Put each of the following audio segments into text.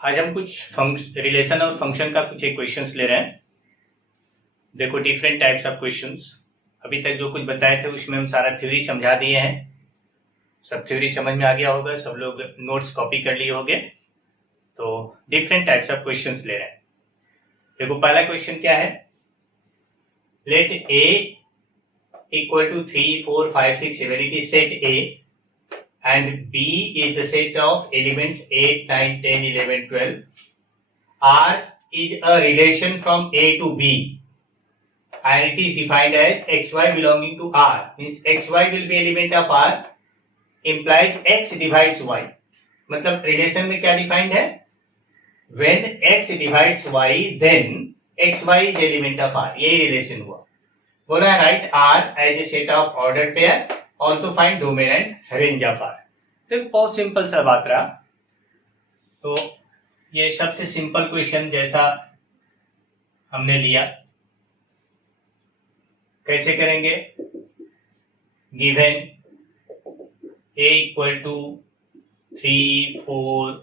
आज हम कुछ रिलेशन और फंक्शन का कुछ क्वेश्चंस ले रहे हैं। देखो डिफरेंट टाइप्स ऑफ क्वेश्चंस। अभी तक जो कुछ बताए थे उसमें हम सारा थ्योरी समझा दिए हैं। सब थ्योरी समझ में आ गया होगा, सब लोग नोट्स कॉपी कर लिए होंगे। तो डिफरेंट टाइप्स ऑफ क्वेश्चंस ले रहे हैं। देखो पहला क्वेश्चन क्या है, let A equal to 3 4 5 6 7, it is set A and B is the set of elements 8, 9, 10, 11, 12. R is a relation from A to B and it is defined as xy belonging to R. Means xy will be element of R implies x divides y. मतलब relation में क्या defined है, when x divides y then xy is element of R. यही relation हुआ। बोला है right R as a set of ordered pair, also find domain and range of R. तो बहुत सिंपल सा बात रहा। तो ये सबसे सिंपल क्वेश्चन जैसा हमने लिया, कैसे करेंगे, given a equal to 3 4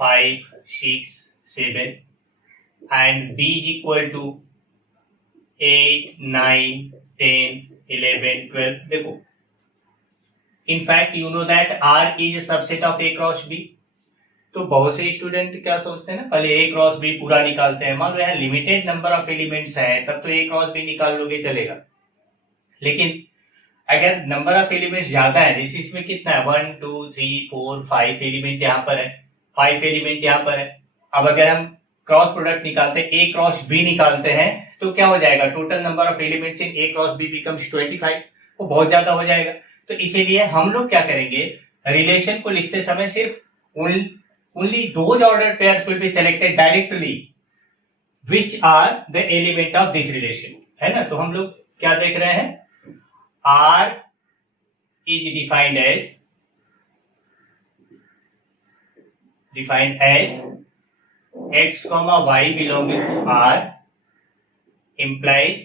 5 6 7 and b is equal to 8 9 10 11 12। देखो in fact you know that R is a subset of A cross B। तो बहुत से स्टूडेंट क्या सोचते हैं ना, पहले A क्रॉस B पूरा निकालते हैं। मान लो यहाँ लिमिटेड नंबर ऑफ एलिमेंट्स हैं तब तो A क्रॉस B निकाल लोगे चलेगा, लेकिन अगर नंबर ऑफ एलिमेंट्स ज्यादा है, जैसे इसमें कितना है 1 2 3 4 5 एलिमेंट यहाँ पर है, 5 एलिमेंट यहाँ पर है। अब अगर हम क्रॉस प्रोडक्ट निकालते हैं, A क्रॉस B निकालते हैं तो क्या हो जाएगा, total number of elements in A cross B becomes 25। वो बहुत ज्यादा हो जाएगा। तो इसीलिए हम लोग क्या करेंगे, रिलेशन को लिखते समय सिर्फ only those order pairs will be selected directly which are the element of this relation, है ना। तो हम लोग क्या देख रहे हैं, R is defined as x comma y belonging to R implies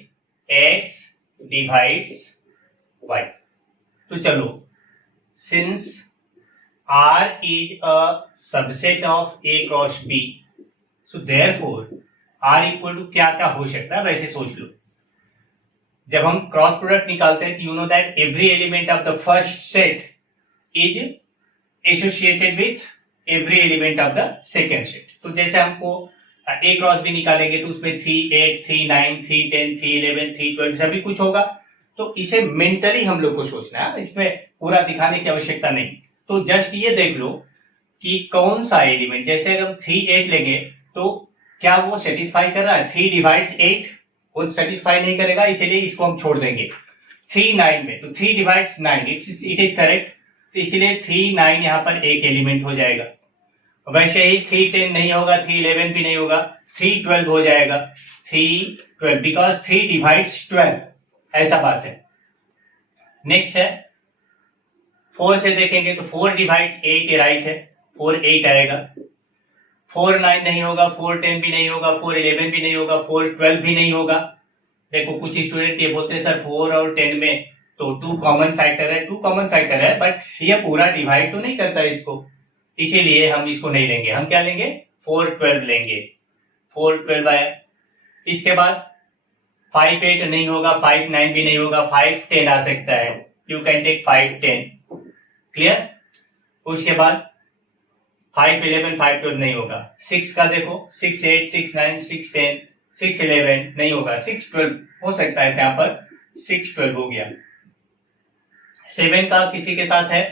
x divides y। तो चलो, since R is a subset of A cross B, so therefore R equal to क्या क्या हो सकता है, वैसे सोच लो। जब हम क्रॉस प्रोडक्ट निकालते हैं, you know that every element of the first set is associated with every element of the second set. तो जैसे हमको A क्रॉस B निकालेंगे तो उसमें 3 8 3 9 3 10 3 11 3 12 सभी कुछ होगा। तो इसे मेंटली हम लोग को सोचना है, इसमें पूरा दिखाने की आवश्यकता नहीं। तो जस्ट ये देख लो कि कौन सा एलिमेंट, जैसे अगर हम 3 8 लेंगे तो क्या वो सेटिस्फाई कर रहा है, 3 डिवाइड्स 8 वो सेटिस्फाई नहीं करेगा, इसीलिए इसको हम छोड़ देंगे। 3 9 में तो 3 डिवाइड्स 9 इट इज करेक्ट, तो इसीलिए 3 9 यहाँ पर एक एलिमेंट हो जाएगा। वैसे ही 3 10 नहीं होगा, 3 11 भी नहीं होगा, 3 12 हो जाएगा, 3 12 बिकॉज 3 डिवाइड्स 12, ऐसा बात है। नेक्स्ट है 4 से देखेंगे तो 4 डिवाइड्स 8 राइट है, 4 8 आएगा। 4 9 नहीं होगा, 4 10 भी नहीं होगा, 4 11 भी नहीं होगा, 4 12 भी नहीं होगा। देखो कुछ स्टूडेंट ये बोलते हैं सर 4 और 10 में तो 2 कॉमन फैक्टर है, 2 कॉमन फैक्टर है बट ये पूरा डिवाइड तो नहीं करता इसको, इसीलिए हम इसको नहीं लेंगे। हम क्या लेंगे, 4 12 लेंगे। 4 12 आया। इसके बाद 5 8 नहीं होगा, 5 9 भी नहीं होगा, 5 10 आ सकता है, यू कैन टेक 5 10, क्लियर। उसके बाद 5 11 5 12 नहीं होगा। 6 का देखो 6 8 6 9 6 10 6 11 नहीं होगा, 6 12 हो सकता है, यहाँ पर 6 12 हो गया। 7 का किसी के साथ है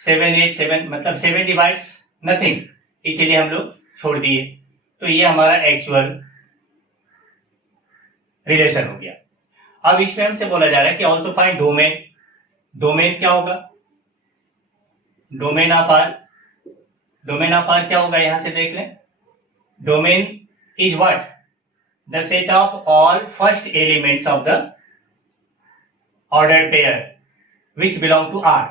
7 8 7, मतलब 7 डिवाइड्स नथिंग, इसीलिए हम लोग छोड़ दिए। तो ये हमारा एक्चुअल रिलेशन हो गया। अब इसमें हमसे बोला जा रहा है कि ऑल्सो फाइंड डोमेन। डोमेन क्या होगा, domain of R. Domain of R क्या होगा, यहां से देख लें। Domain is what, the set of all first elements of the ordered pair which belong to R.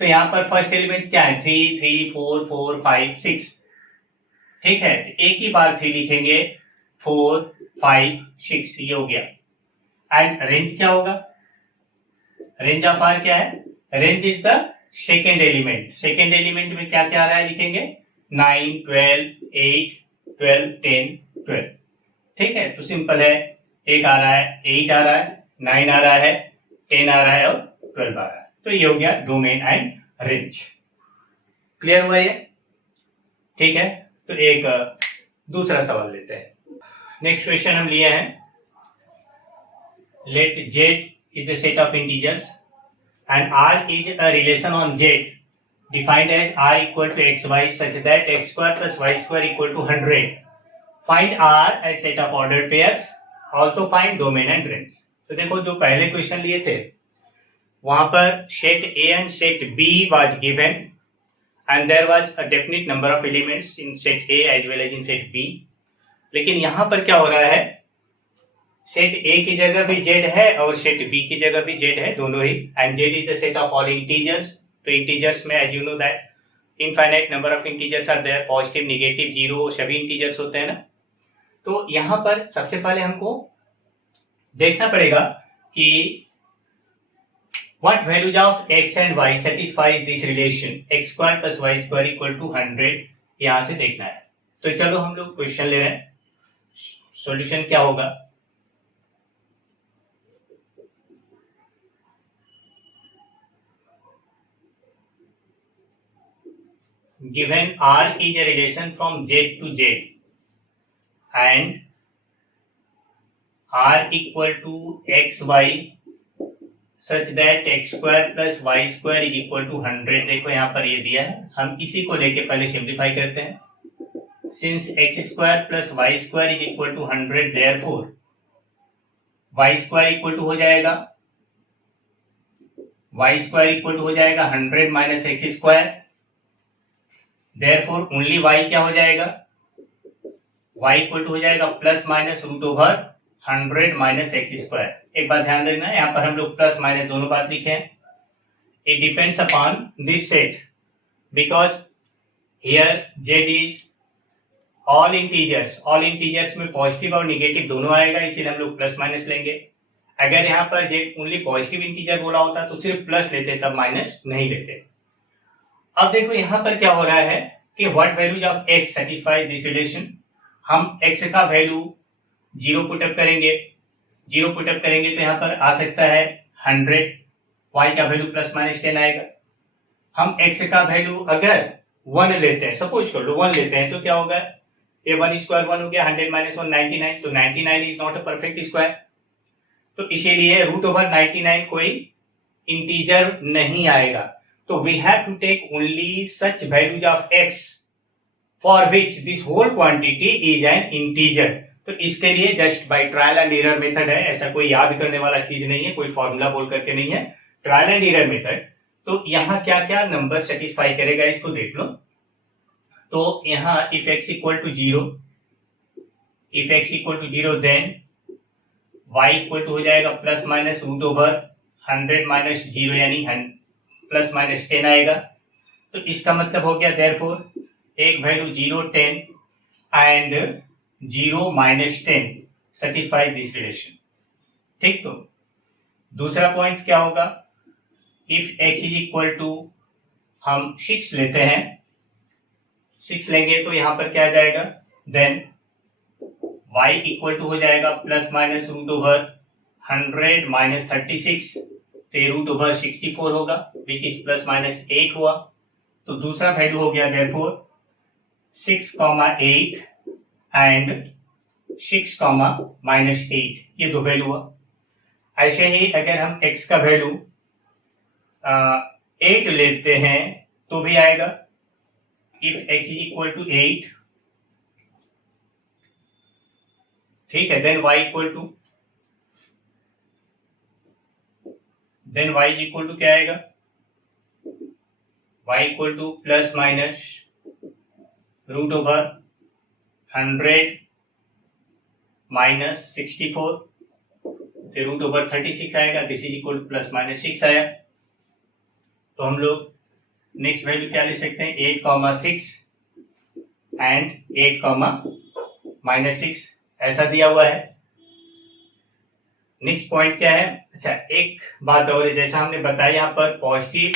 तो यहां पर फर्स्ट एलिमेंट्स क्या है, 3 3 4 4 5 6, ठीक है। एक ही बार 3 लिखेंगे, 4 5 6, ये हो गया। एंड रेंज क्या होगा, रेंज ऑफ आर क्या है, range is the second element. Second element में क्या क्या आ रहा है लिखेंगे, 9, 12, 8, 12, 10, 12। ठीक है, तो सिंपल है, एक आ रहा है, 8 आ रहा है, 9 आ रहा है, 10 आ रहा है और 12 आ रहा है। तो ये हो गया डोमेन एंड रेंज। क्लियर हुआ ये? ठीक है, तो एक दूसरा सवाल लेते हैं। नेक्स्ट क्वेश्चन हम लिए हैं, let z is the set of integers and r is a relation on z defined as r equal to xy such that x square plus y square equal to 100. Find r as set of ordered pairs. Also find domain and range. तो देखो, जो पहले question लिए थे वहां पर set A and set B was given and there was a definite number of elements in set A as well as in set B. लेकिन यहां पर क्या हो रहा है, सेट ए की जगह भी जेड है और सेट बी की जगह भी जेड है, दोनों ही, and Z is the set of all integers. तो इंटीजर्स में as you know that infinite number of integers are there, positive, negative, zero, सभी इंटीजर्स होते हैं ना। तो यहां पर सबसे पहले हमको देखना पड़ेगा कि what values of x and y satisfies this relation x square plus y square equal to 100, यहां से देखना है। तो चलो हम लोग क्वेश्चन ले रहे हैं, सॉल्यूशन क्या होगा। Given R is a relation from Z to Z and R equal to XY such that x square plus y square is equal to 100। देखो यहाँ पर ये दिया है, हम इसी को लेके पहले सिंप्लीफाई करते हैं। Since x square plus y square is equal to 100, therefore y square equal to हो जाएगा, y square equal to हो जाएगा 100 minus x square। Therefore only y क्या हो जाएगा, y इक्वल टू हो जाएगा plus minus root over 100 minus x square. एक बात ध्यान देना, यहाँ पर हम लोग प्लस माइनस दोनों बात लिखे हैं। It depends upon this set because here z is all integers में पॉजिटिव और निगेटिव दोनों आएगा, इसीलिए हम लोग प्लस माइनस लेंगे। अगर यहाँ पर z ओनली पॉजिटिव इंटीजर बोला होता तो सिर्फ प्लस लेते, तब माइनस नहीं लेते। अब देखो यहाँ पर क्या हो रहा है कि what values of x satisfy this relation. हम x का वैल्यू 0 पुटअप करेंगे, तो यहाँ पर आ सकता है 100, y का वैल्यू प्लस माइनस 10 आएगा। हम x का वैल्यू अगर 1 लेते हैं, सपोज कर लो 1 लेते हैं, तो क्या होगा, ये 1 स्क्वायर 1 हो गया, 100 माइनस 1 99, तो 99 is not a perfect square. तो इसीलिए रूट ओवर 99 कोई इंटीजर नहीं आएगा। तो we have to take only such values of x for which this whole quantity is an integer। तो इसके लिए just by trial and error method है, ऐसा कोई याद करने वाला चीज नहीं है, कोई फॉर्मूला बोल करके नहीं है, ट्रायल एंड एरर मेथड। तो यहाँ क्या क्या नंबर सेटिस्फाई करेगा इसको देख लो। तो यहाँ if x equal to 0 then y equal to हो जाएगा plus minus root over 100 minus 0 यानी प्लस माइनस 10 आएगा। तो इसका मतलब हो गया देयरफॉर एक value 0, 10 and 0 minus 10 satisfies this relation. ठीक, तो दूसरा पॉइंट क्या होगा, if x is equal to हम 6 लेते हैं, 6 लेंगे तो यहां पर क्या आ जाएगा, देन y इक्वल टू हो जाएगा plus minus root over 100 minus 36, root over 64 होगा, विच इज प्लस माइनस 8 हुआ। तो दूसरा वैल्यू हो गया देयरफॉर 6,8 एंड 6,-8, ये दो वैल्यू हुआ। ऐसे ही अगर हम x का वैल्यू 8 लेते हैं तो भी आएगा, if x is equal to 8, ठीक है, देन y इक्वल टू क्या आएगा, y equal to plus minus root over 100 minus 64, फिर रूट ओवर 36 आएगा, this is equal to plus minus 6 आया। तो हम लोग नेक्स्ट वैल्यू क्या ले सकते हैं, 8,6 एंड 8,-6 ऐसा दिया हुआ है। नेक्स्ट पॉइंट क्या है, अच्छा एक बात और है, जैसा हमने बताया यहाँ पर पॉजिटिव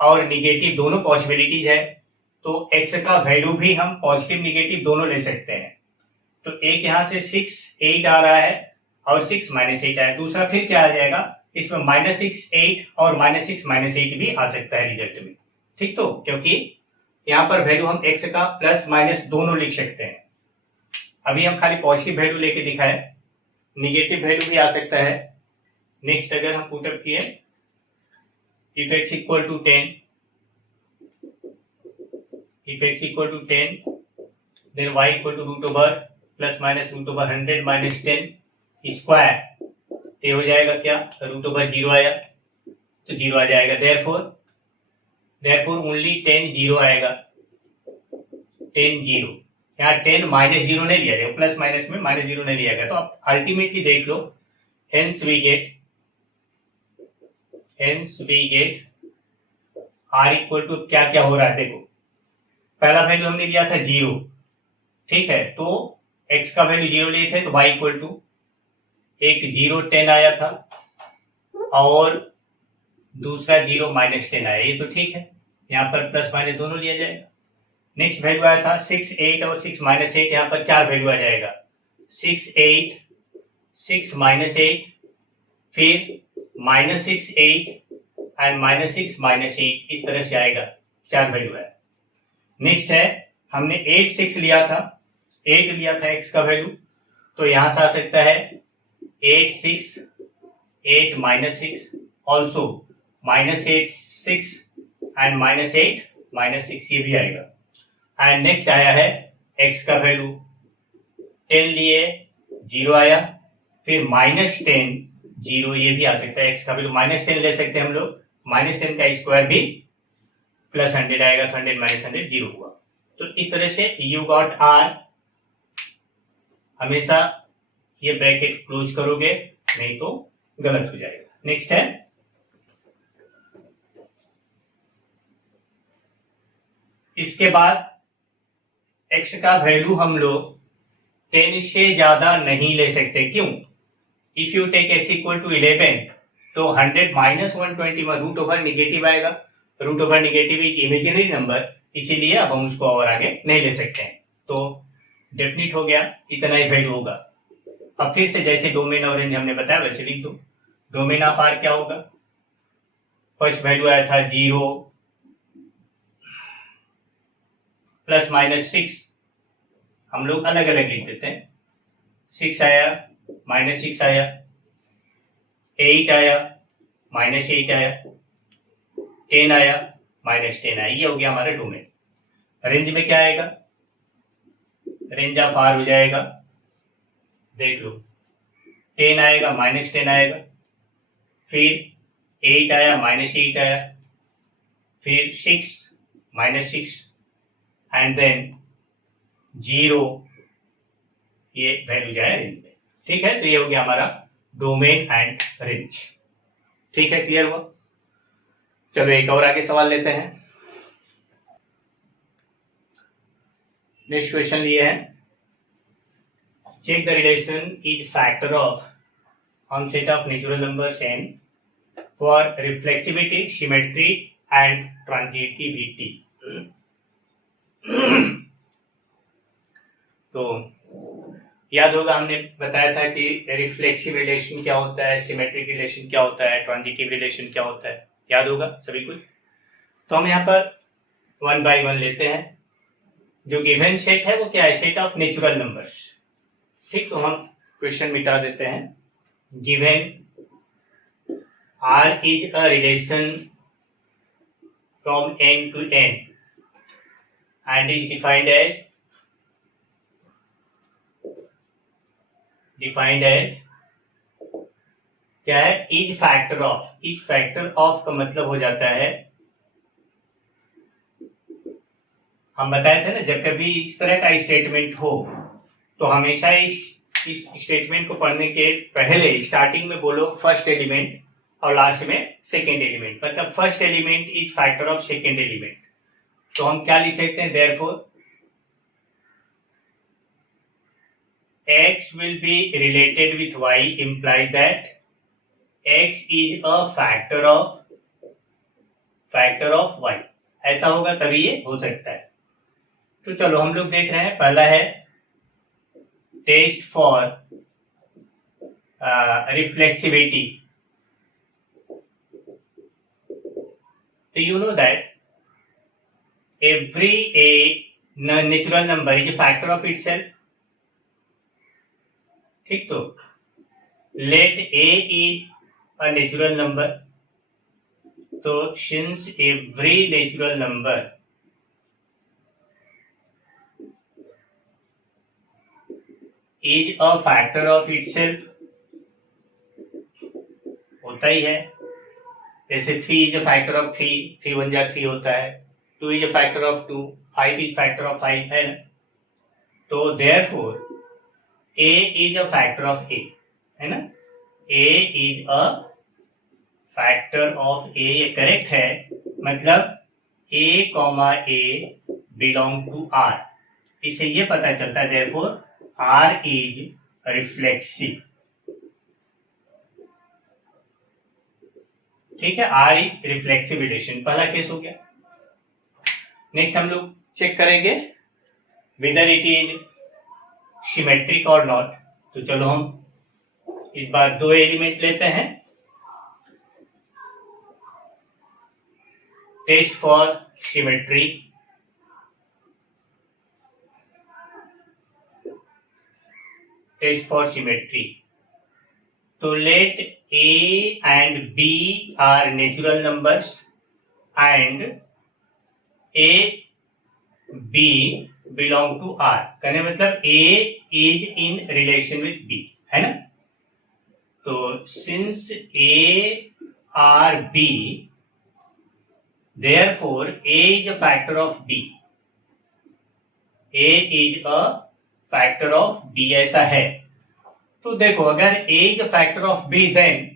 और निगेटिव दोनों पॉसिबिलिटीज है, तो x का वैल्यू भी हम पॉजिटिव निगेटिव दोनों ले सकते हैं। तो एक यहाँ से 6 8 आ रहा है और 6 -8 आया, दूसरा फिर क्या आ जाएगा, इसमें -6 8 और -6 -8 भी आ सकता है रिजल्ट में। ठीक, तो क्योंकि यहाँ पर वैल्यू हम x का प्लस माइनस दोनों लिख सकते हैं। अभी हम खाली पॉजिटिव वैल्यू लेके दिखाए, निगेटिव वैल्यू भी आ सकता है। नेक्स्ट अगर हम पुटअप किए, if x equal to 10, if x equal to 10, then y equal to root over plus minus root over 100 minus 10 square, ये हो जाएगा क्या, रूट ओवर 0 आया तो 0 आ जाएगा, therefore only 10 0 आएगा, 10 0। यहाँ 10 -0 नहीं लिया गया, प्लस माइनस में -0 नहीं लिया गया, तो आप अल्टीमेटली देख लो, hence we get r equal to क्या क्या हो रहा है, देखो पहला वैल्यू हमने लिया था 0, ठीक है, तो x का वैल्यू 0 लिए थे, तो y इक्वल टू एक 0 10 आया था और दूसरा 0 -10 आया, ये तो ठीक है, यहाँ पर प्लस माइनस दोनों लिया जाएगा। नेक्स्ट वैल्यू आया था 6 8 और 6 -8, यहाँ पर 4 वैल्यू आ जाएगा, 6 8 6 -8 फिर -6 8 एंड -6 -8, इस तरह से आएगा, 4 वैल्यू है। नेक्स्ट है हमने 8 6 लिया था, 8 लिया था x का वैल्यू, तो यहां से आ सकता है 8 6 8 -6 ऑल्सो -8 6 एंड -8 -6, ये भी आएगा। एंड नेक्स्ट आया है x का वैल्यू 10 लिए 0 आया, फिर -10 0, ये भी आ सकता है, x का वैल्यू -10 ले सकते हैं हम लोग, -10 का स्क्वायर भी प्लस 100 आएगा, तो 100 -100 0 हुआ। तो इस तरह से यू गॉट r, हमेशा ये ब्रैकेट क्लोज करोगे नहीं तो गलत हो जाएगा। नेक्स्ट है इसके बाद x का वैल्यू हम लोग 10 से ज्यादा नहीं ले सकते, क्यों, if you take x equal to 11 तो 100 -121 रूट ओवर निगेटिव आएगा, root over negative is imaginary number, इसीलिए अब हम उसको और आगे नहीं ले सकते हैं, तो डेफिनिट हो गया इतना ही वैल्यू होगा। अब फिर से जैसे डोमेन और रेंज हमने बताया वैसे लिख दो, डोमेन ऑफ आर क्या होगा, फर्स्ट वैल्यू आया था 0 ±6, हम लोग अलग अलग लिख देते हैं, 6 आया -6 आया, 8 आया -8 आया, 10 आया -10 आया, ये हो गया हमारा डोमेन। रेंज में क्या आएगा, रेंज ऑफ आर हो जाएगा, देख लो 10 आएगा -10 आएगा, फिर 8 आया -8 आया, फिर 6 -6 एंड देन 0, ये वैल्यू जाए रेंज में, ठीक है। तो ये हो गया हमारा डोमेन एंड रेंज, ठीक है, क्लियर हुआ। चलो एक और आगे सवाल लेते हैं। नेक्स्ट क्वेश्चन लिए हैं, check the relation is factor of on set of natural numbers n for reflexivity, symmetry and transitivity. तो याद होगा हमने बताया था कि रिफ्लेक्सिव रिलेशन क्या होता है, सिमेट्रिक रिलेशन क्या होता है, ट्रांजिटिव रिलेशन क्या होता है, याद होगा सभी कुछ। तो हम यहाँ पर 1 बाय 1 लेते हैं। जो गिवन सेट है वो क्या है, सेट ऑफ नेचुरल नंबर्स, ठीक। तो हम क्वेश्चन मिटा देते हैं, given R is a relation from n to n and is defined as क्या है, is factor of. Is factor of का मतलब हो जाता है, हम बताए थे ना, जब कभी इस तरह का स्टेटमेंट हो तो हमेशा इस स्टेटमेंट को पढ़ने के पहले स्टार्टिंग में बोलो फर्स्ट एलिमेंट और लास्ट में सेकेंड एलिमेंट, मतलब first element is factor of second element. तो हम क्या लिख सकते हैं, therefore x will be related with y implies that x is a factor of y, ऐसा होगा तभी ये हो सकता है। तो चलो हम लोग देख रहे हैं, पहला है टेस्ट फॉर रिफ्लेक्सिविटी. तो you know that every a natural number is a factor of itself. ठीक, तो let a is a natural number. तो since every natural number is a factor of itself, होता ही है. जैसे 3 is a factor of 3, 3 1 जा 3 होता है. 2 is a factor of 2, 5 is factor of 5, है ना. तो therefore a is a factor of a, है ना. a is a factor of a, ये करेक्ट है. मतलब a, a belong to r. इससे ये पता चलता है therefore r is reflexive. ठीक है, r is reflexive relation. पहला केस हो गया. नेक्स्ट हम लोग चेक करेंगे whether it is symmetric or not. तो चलो हम इस बार दो एलिमेंट लेते हैं. Test for symmetry. Test for symmetry. तो let a and b are natural numbers and a b belong to r. कहने मतलब a is in relation with b, है ना. तो since a are b, therefore a is a factor of b. a is a factor of b, ऐसा है. तो देखो अगर a is a factor of b, then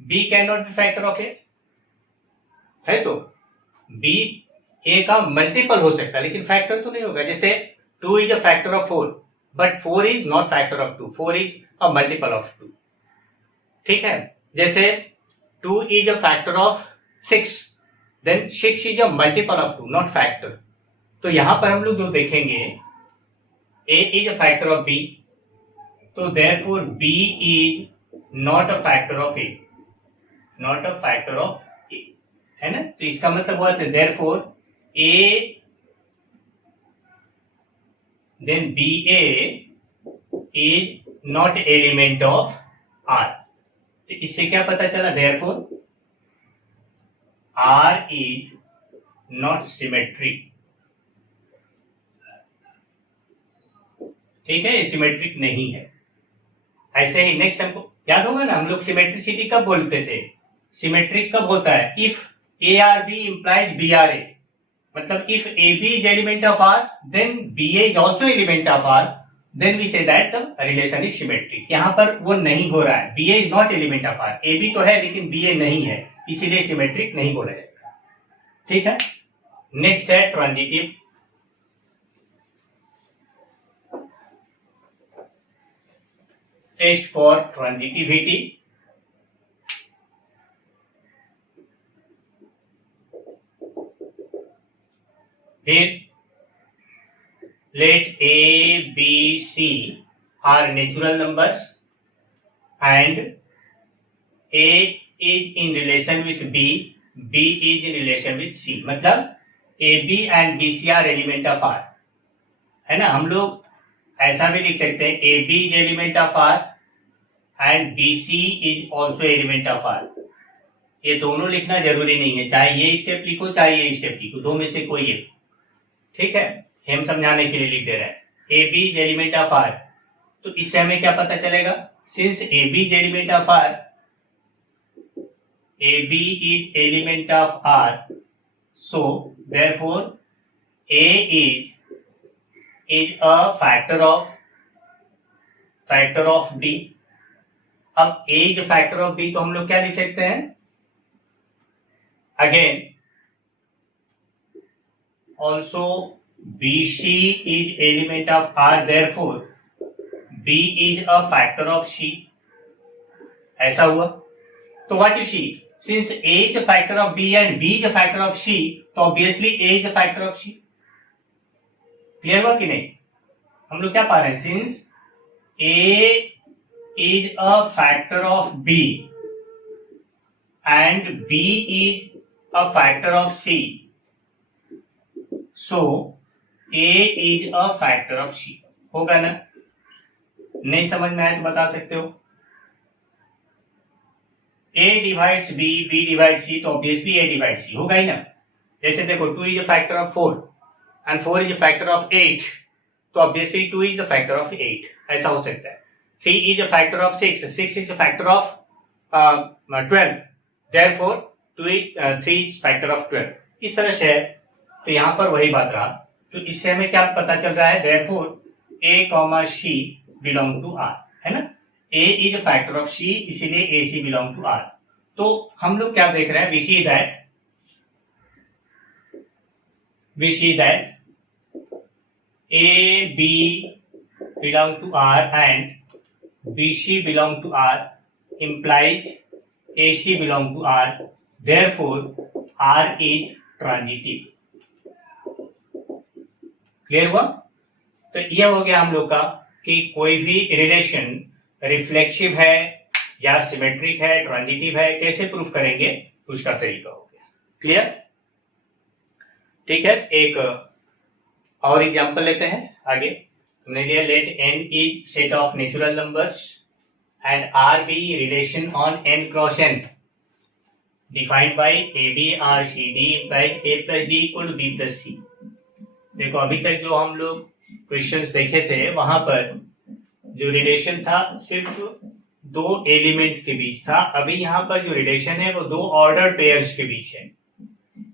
b cannot be factor of a, है. तो b a का multiple हो सकता है लेकिन फैक्टर तो नहीं होगा. जैसे 2 is a factor of 4, but 4 is not factor of 2. 4 is a multiple of 2. ठीक है. जैसे 2 is a factor of 6, then 6 is a multiple of 2, not factor. तो यहां पर हम लोग जो देखेंगे a is a factor of b, तो therefore b is not a factor of a, not a factor of a, है ना. तो इसका मतलब हुआ therefore a then ba is not element of r. तो इससे क्या पता चला, therefore r is not symmetric. ठीक है, ये सिमेट्रिक नहीं है. ऐसे ही नेक्स्ट हमको याद होगा ना, हम लोग सिमेट्रिसिटी कब बोलते थे. सिमेट्रिक कब होता है, if A R B implies B R A. मतलब if A B is element of R then B A is also element of R, then we say that the relation is symmetric. यहां पर वो नहीं हो रहा है. B A is not element of R. A B तो है लेकिन बी ए नहीं है, इसीलिए सिमेट्रिक नहीं बोला जाएगा. ठीक है. नेक्स्ट है ट्रांजिटिव. Test for transitivity. फिर let a b c are natural numbers and a is in relation with b, b is in relation with c. मतलब a b and b c are element of r, है ना. हम लोग ऐसा भी लिख सकते हैं A B is element of R and B C is also element of R. ये दोनों लिखना जरूरी नहीं है, चाहे ये स्टेप लिखो चाहे ये स्टेप लिखो, दो में से कोई एक. ठीक है, हम समझाने के लिए लिख दे रहे हैं A B is element of R. तो इससे हमें क्या पता चलेगा, since A B is element of R, A B is element of R, so therefore A is a factor of b. अब a is a factor of b, तो हम लोग क्या लिख सकते हैं, again also bc is element of r, therefore b is a factor of c. ऐसा हुआ. तो what you see, since a is a factor of b and b is a factor of c, तो obviously a is a factor of c. Clear हुआ कि नहीं? हम लोग क्या पा रहे हैं, since A is a factor of B and B is a factor of C, so A is a factor of C. होगा ना? नहीं समझ में आए तो बता सकते हो। A divides B, B divide C, तो ऑब्वियसली ए डिवाइड सी होगा ही ना। जैसे देखो 2 is a factor of 4 and 4 is a factor of 8, तो obviously 2 is a factor of 8, ऐसा हो सकता है। 3 is a factor of 6, 6 is a factor of 12, therefore 3 is factor of 12, इस तरह से है। तो यहां पर वही बात रहा। तो इससे हमें क्या पता चल रहा है, therefore a, c belong to R, है ना। a is a factor of c, इसीलिए ac belong to R। तो हम लोग क्या देख रहे हैं, we see that a b belong to R and bc belong to R implies ac belong to R, therefore R is transitive। Clear हुआ? तो यह हो गया हम लोग का कि कोई भी रिलेशन रिफ्लेक्सिव है या सिमेट्रिक है, ट्रांजिटिव है, कैसे प्रूफ करेंगे उसका तरीका हो गया। क्लियर? ठीक है, एक और एग्जांपल लेते हैं आगे। हमने लिया let n is set of natural numbers and r be relation on n cross n defined by A B R C D implies a plus d equal to b plus c। देखो अभी तक जो हम लोग questions देखे थे वहां पर जो रिलेशन था सिर्फ 2 एलिमेंट के बीच था। अभी यहाँ पर जो रिलेशन है वो 2 ऑर्डर पेयर्स के बीच है।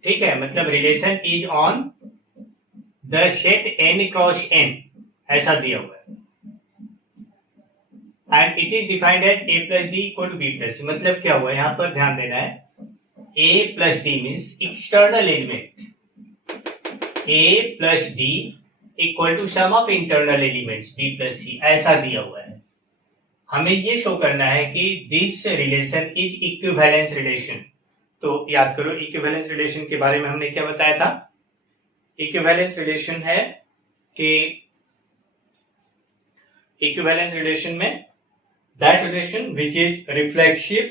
ठीक है, मतलब relation is on the set n cross n, ऐसा दिया हुआ है। And it is defined as a plus D equal to b plus c। मतलब क्या हुआ यहाँ पर ध्यान देना है, a plus D means external element, a plus D equal to sum of internal elements b plus c, ऐसा दिया हुआ है। हमें ये शो करना है कि this relation is equivalence relation. तो याद करो इक्विवेलेंस रिलेशन के बारे में हमने क्या बताया था। इक्विवेलेंस रिलेशन है कि इक्विवेलेंस रिलेशन में that relation which is reflexive,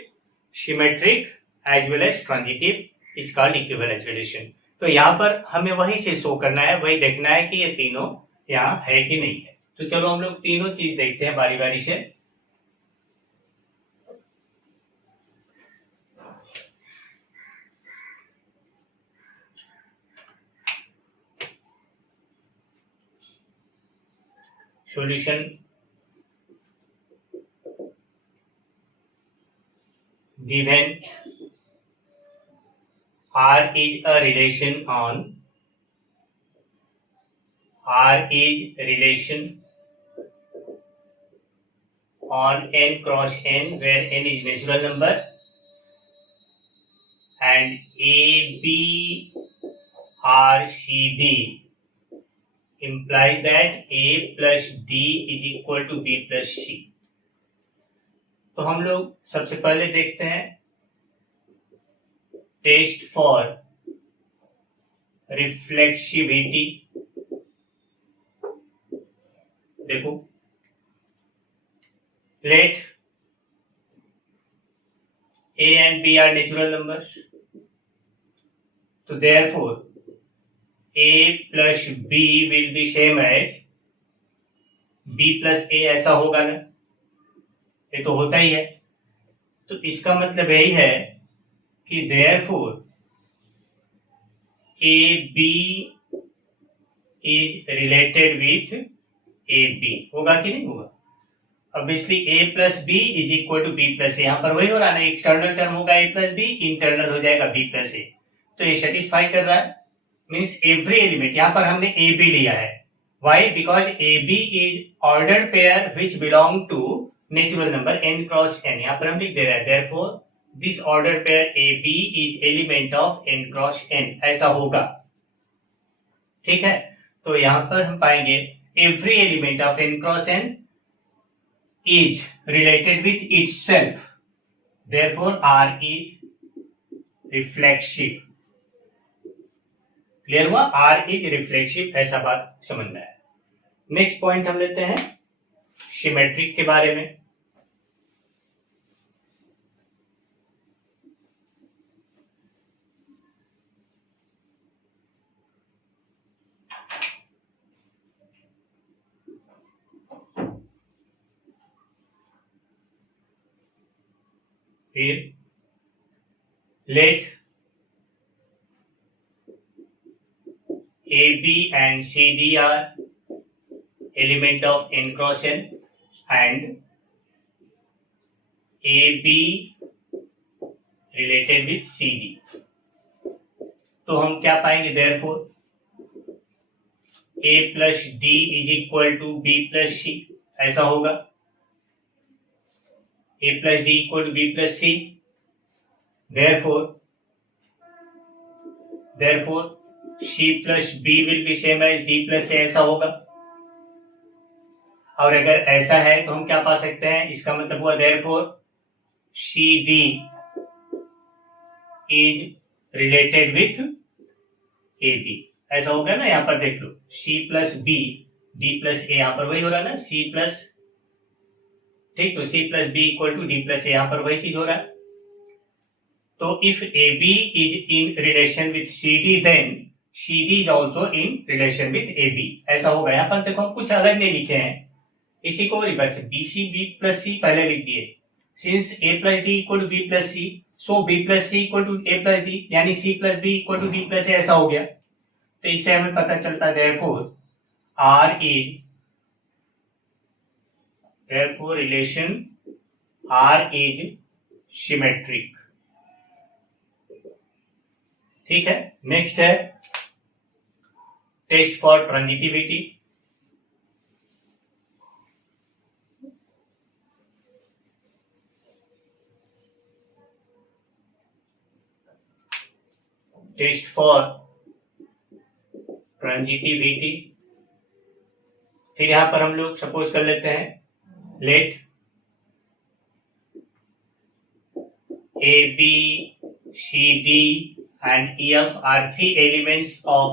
symmetric as well as transitive is called equivalence relation. तो यहाँ पर हमें वही से शो करना है, वही देखना है कि ये तीनों यहाँ है कि नहीं है। तो चलो हम लोग तीनों चीज देखते हैं बारी बारी से। Solution given R is a relation on n cross n where n is natural number and A, B, R, C, D implies that A plus D is equal to B plus C। तो हम लोग सबसे पहले देखते हैं test for reflexivity. देखो late A and B are natural numbers, तो therefore A plus B will be same as B plus A, ऐसा होगा ना, ये तो होता ही है। तो इसका मतलब यही है कि therefore AB is related with AB, होगा कि नहीं होगा? Obviously A plus B is equal to B plus A, यहाँ पर वही हो रहा है ना, एक्सटर्नल टर्म होगा A plus B, इंटरनल हो जाएगा B plus A। तो ये सेटिस्फाई कर रहा है, मीन्स एवरी एलिमेंट, यहाँ पर हमने AB लिया है। Why? Because AB is order pair which belong to natural number n cross n। यहाँ पर हम लिख दे रहे हैं therefore this order pair AB is element of n cross n, ऐसा होगा। ठीक है, तो यहाँ पर हम पाएंगे every element of n cross n is related with itself, therefore R is reflexive। Clear हुआ? आर इज रिफ्लेक्सिव, ऐसा बात समझ में आया। नेक्स्ट पॉइंट हम लेते हैं सिमेट्रिक के बारे में। फिर let AB and CD are element of n cross n and AB related with CD. तो हम क्या पाएंगे? therefore A plus D is equal to B plus C, ऐसा होगा। A plus D equal to B plus C, therefore C plus B will be same as D plus A, ऐसा होगा। और अगर ऐसा है तो हम क्या पा सकते हैं? इसका मतलब हुआ therefore CD is related with AB, ऐसा हो गया ना। यहां पर देख लो, C plus B D plus A, यहां पर वही हो रहा है ना, C plus, ठीक, तो C plus B equal to D plus A, यहां पर वही चीज हो रहा है। तो if AB is in relation with CD, then CD is also in relation with AB, ऐसा होगा। यहाँ पर देखो हम कुछ अलग नहीं लिखे हैं, इसी को reverse BC B plus C पहले लिख दिए। Since A plus D equal to B plus C, so B plus C equal to A plus D, यानी C plus B equal to D plus A, ऐसा हो गया। तो इससे हमें पता चलता है therefore relation R is symmetric, ठीक है। नेक्स्ट है test for transitivity. Test for transitivity, फिर यहां पर हम लोग सपोज कर लेते हैं let A B C D and EF are three elements of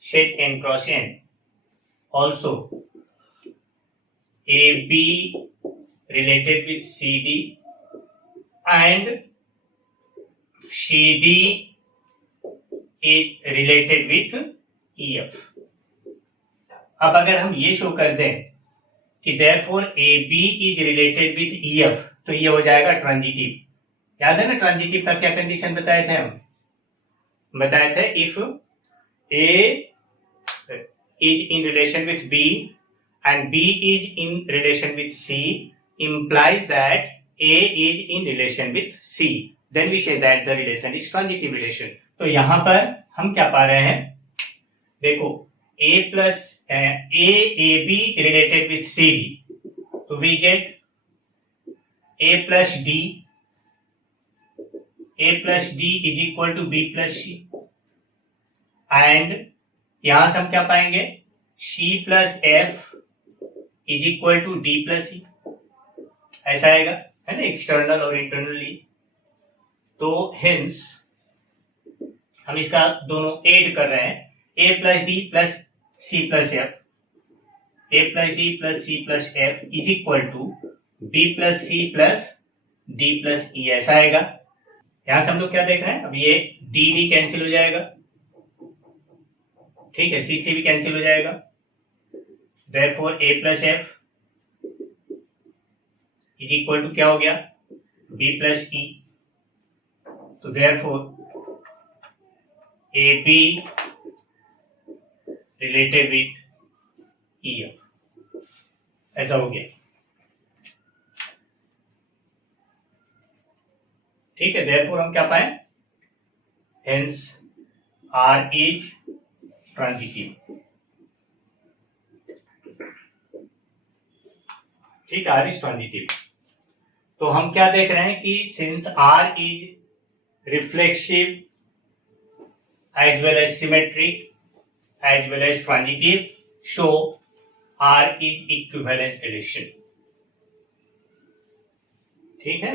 set n cross n. Also, AB related with CD and CD is related with EF. अब अगर हम ये शो कर दें कि therefore AB is related with EF, तो ये हो जाएगा ट्रांजिटिव। याद है ना ट्रांजिटिव का क्या कंडीशन बताए थे? हम बताए थे if A is in relation with B and B is in relation with C implies that A is in relation with C, then we say that the relation is transitive relation. तो यहां पर हम क्या पा रहे हैं? देखो A plus AB related with CD, so we get A plus D is equal to B plus C, and यहां से हम क्या पाएंगे? C plus F is equal to D plus E, ऐसा आएगा, है ना, एक्सटर्नल और इंटरनली। तो हेंस हम इसका दोनों ऐड कर रहे हैं, A plus D plus C plus F, A plus D plus C plus F is equal to B plus C plus D plus E, ऐसा आएगा। यहां से हम लोग क्या देख रहे हैं? अब ये D कैंसिल हो जाएगा, ठीक है, C से भी कैंसिल हो जाएगा। therefore A plus F is equal to क्या हो गया? B plus E। तो therefore AB related with EF, ऐसा हो गया, ठीक है। therefore हम क्या पाए? hence R is transitive, ठीक है, R is transitive। तो हम क्या देख रहे हैं कि since R is reflexive as well as symmetric as well as transitive, so R is equivalence relation, ठीक है।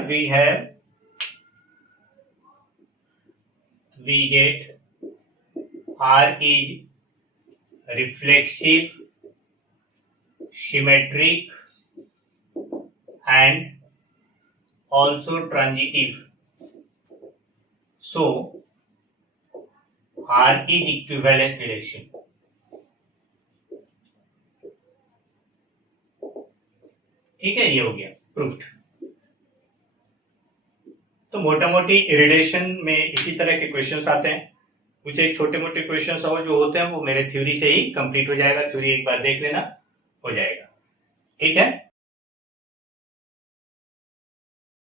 we get R is reflexive, symmetric and also transitive. So R is equivalence relation. ठीक है, ये हो गया proofed. तो मोटा मोटी रिलेशन में इसी तरह के क्वेश्चंस आते हैं। कुछ एक छोटे मोटे क्वेश्चंस और जो होते हैं वो मेरे थ्योरी से ही कंप्लीट हो जाएगा, थ्योरी एक बार देख लेना, हो जाएगा। ठीक है।